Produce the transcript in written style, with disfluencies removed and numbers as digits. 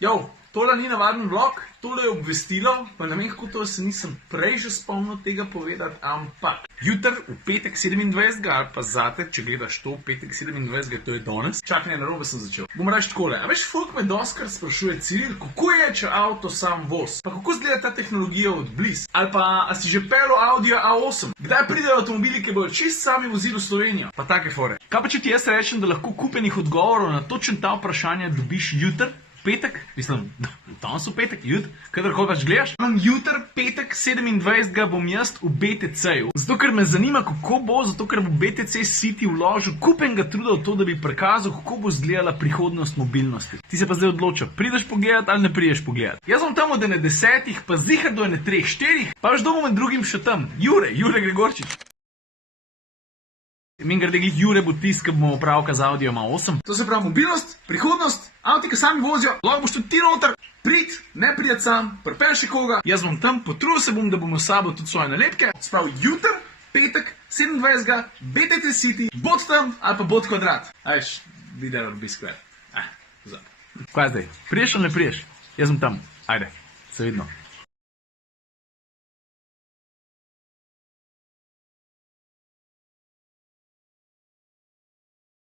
Jo, tole ni navaden vlog, tole je obvestilo, pa ne vem, kako to se nisem prej že spomnil tega povedati, ampak jutri, v petek 27. ali pa zate, če gledaš to, petek 27. to je danes. Čakaj, ne, narobe sem začel. Bom reči takole, a veš, folk me doskrat sprašuje, Ciril, kako je, če avto sam voz? Pa kako izgleda ta tehnologija od blizu? Ali pa, a si že pelil Audi A8? Kdaj pridejo avtomobili, ki bodo čist sami vozili v Slovenijo? Pa take fore. Kaj pa če ti jaz rečem, da lahko kupenih odgovorov na točen ta vprašanja dobiš jutri? Petek, mislim, danes v petek, jutri, kadarkoli pač gledaš. Jutri, petek, 27. bom jaz v BTC-ju. Zato, ker me zanima, kako bo, zato, ker bo BTC City vložil kupenega truda v to, da bi prikazal, kako bo izgledala prihodnost mobilnosti. Ti se pa zdaj odloča, prideš pogledat ali ne prideš pogledat. Jaz bom tam od ene 10, pa zihar do ene 3, 4, pa až domo med drugim še tam. Jure Gregorčič. Min grede glih Jure bo tisk, ki bomo opravka z Audijem A8. To se pravi mobilnost, prihodnost, avti, ki sami vozijo, lahko boš tudi ti noter, prid, ne prijet sam, pripelj še koga, jaz bom tam, potrudil se bom, da bomo s sabo tudi svoje nalepke. Se pravi jutri, petek, 27. BTC City, bod tam ali pa bod kvadrat. Ajš, video bi square. Kaj zdaj? Priješ ali ne priješ? Jaz bom tam. Ajde, se vidno.